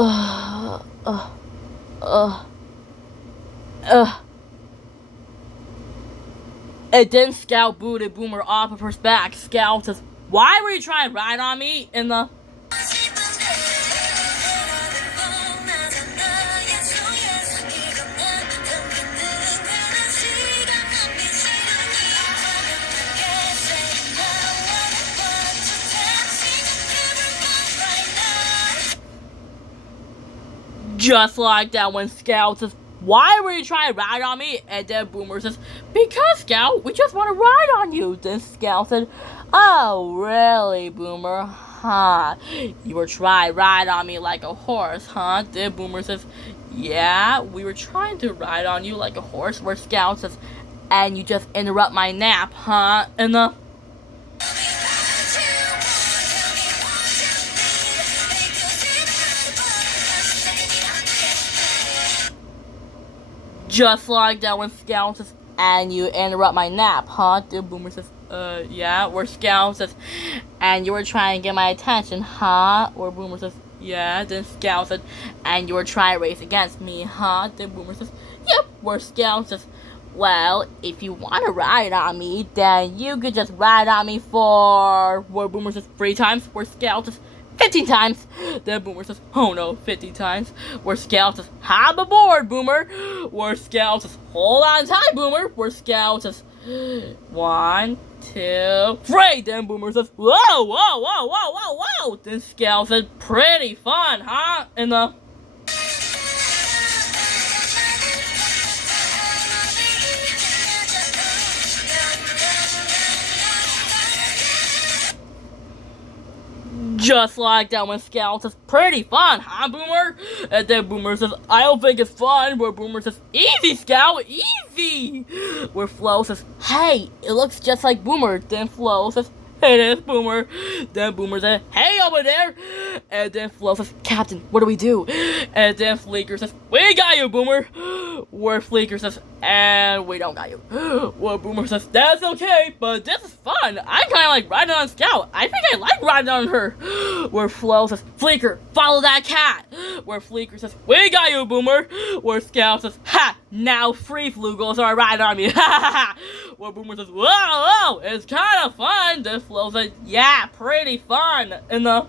Uh, uh, uh, uh. And then Scout booted Boomer off of her back. Scout says, "Why were you trying to ride on me in the..." Just like that, when Scout says, "Why were you trying to ride on me?" And then Boomer says, "Because, Scout, we just want to ride on you." Then Scout said, "Oh, really, Boomer? Huh? You were trying to ride on me like a horse, huh?" Then Boomer says, "Yeah, we were trying to ride on you like a horse." Where Scout says, "And you just interrupt my nap, huh?" And the... Just like that, when Scout says, "And you interrupt my nap, huh?" The Boomer says, yeah. Where Scout says, "And you were trying to get my attention, huh?" Where Boomer says, "Yeah." Then Scout said, "And you were trying to race against me, huh?" Then Boomer says, "Yep." Where Scout says, "Well, if you want to ride on me, then you could just ride on me for..." Where Boomer says, "3 times." Where Scout says, 15 times. Then Boomer says, "Oh no, 50 times." Where Scout says, "Hop aboard, Boomer." Where Scout says, "Hold on tight, Boomer." Where Scout says, 1, 2, 3. Then Boomer says, "Whoa, whoa, whoa, whoa, whoa, whoa." Then Scout said, "Pretty fun, huh?" And the... Just like that, when Scout says, "Pretty fun, huh, Boomer?" And then Boomer says, "I don't think it's fun." Where Boomer says, "Easy, Scout, easy." Where Flo says, "Hey, it looks just like Boomer." Then Flo says, "It is Boomer." Then Boomer says, "Hey, over there." And then Flo says, "Captain, what do we do?" And then Fleeker says, "We got you, Boomer." Where Fleeker says, "And we don't got you." Where Boomer says, "That's okay, but this is fun. I kind of like riding on Scout. I think I like riding on her." Where Flo says, "Fleeker, follow that cat." Where Fleeker says, "We got you, Boomer." Where Scout says, "Ha, now free Flugels are riding on me." Where Boomer says, "Whoa, whoa, it's kind of fun." Then Flo says, "Yeah, pretty fun." And the...